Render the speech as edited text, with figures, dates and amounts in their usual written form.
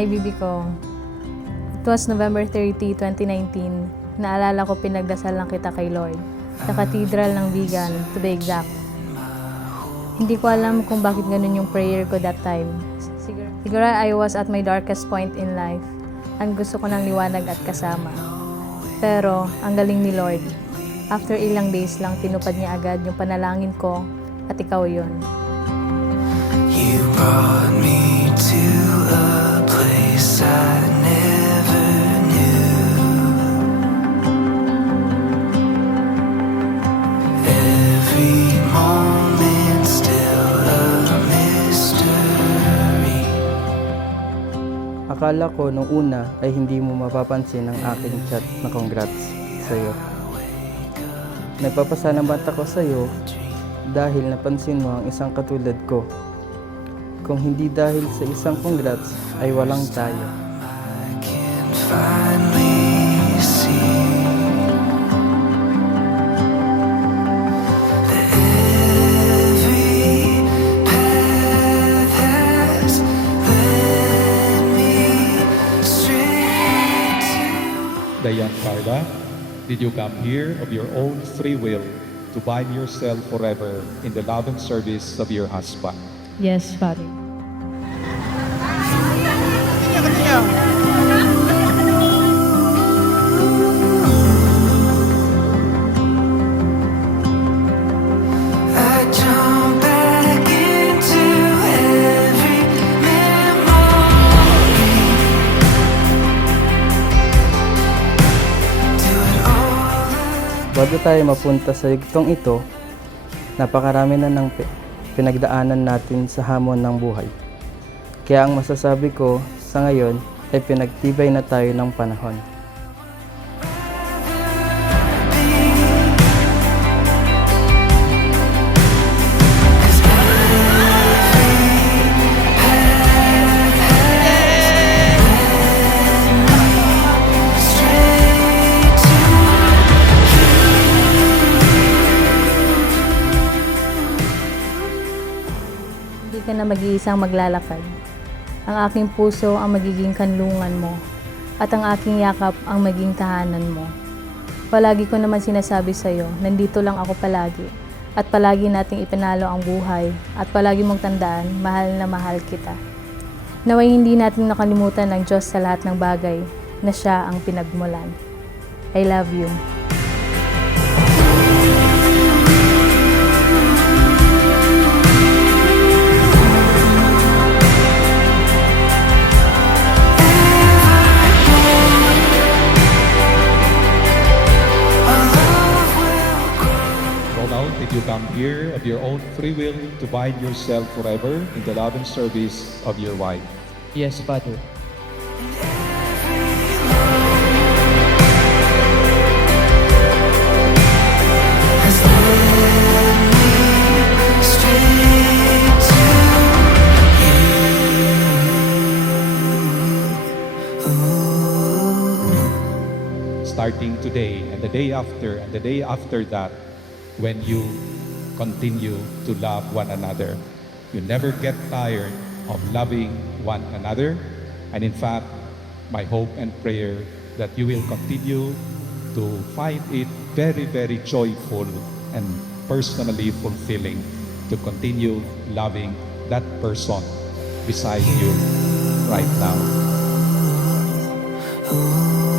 Hi, Bibi ko. It was November 30, 2019. Naalala ko pinagdasal lang kita kay Lord. Sa Cathedral ng Vigan, to be exact. Hindi ko alam kung bakit ganun yung prayer ko that time. Siguro I was at my darkest point in life. Ang gusto ko ng liwanag at kasama. Pero, ang galing ni Lord. After ilang days lang, tinupad niya agad yung panalangin ko at ikaw yun. You brought me to a place I never knew. Every moment still a mystery. Akala ko nung una ay hindi mo mapapansin ang aking chat na congrats sa'yo. Nagpapasalamat ako sa'yo dahil napansin mo ang isang katulad ko. Kung hindi dahil sa isang congrats ay walang tayo. I can finally see that every path has led me straight to Dayan Carla, did you come here of your own free will to bind yourself forever in the love and service of your husband? Yes, Father. I jump back into every memory. Do it all Bago tayo mapunta sa yugtong ito, napakarami na ng pinagdaanan natin sa hamon ng buhay. Kaya ang masasabi ko sa ngayon ay pinagtibay na tayo ng panahon. straight to Hindi ka na mag-iisang maglalakad. Ang aking puso ang magiging kanlungan mo at ang aking yakap ang maging tahanan mo. Palagi ko naman sinasabi sa iyo, nandito lang ako palagi at palagi nating ipinalo ang buhay at palagi mong tandaan, mahal na mahal kita. Naway hindi natin nakalimutan ng Diyos sa lahat ng bagay na siya ang pinagmulan. I love you. Ronald, did you come here of your own free will to bind yourself forever in the love and service of your wife? Yes, Father. has led me straight to you. Starting today and the day after and the day after that, when you continue to love one another, you never get tired of loving one another. And in fact, my hope and prayer that you will continue to find it very, very joyful and personally fulfilling to continue loving that person beside you right now. Ooh.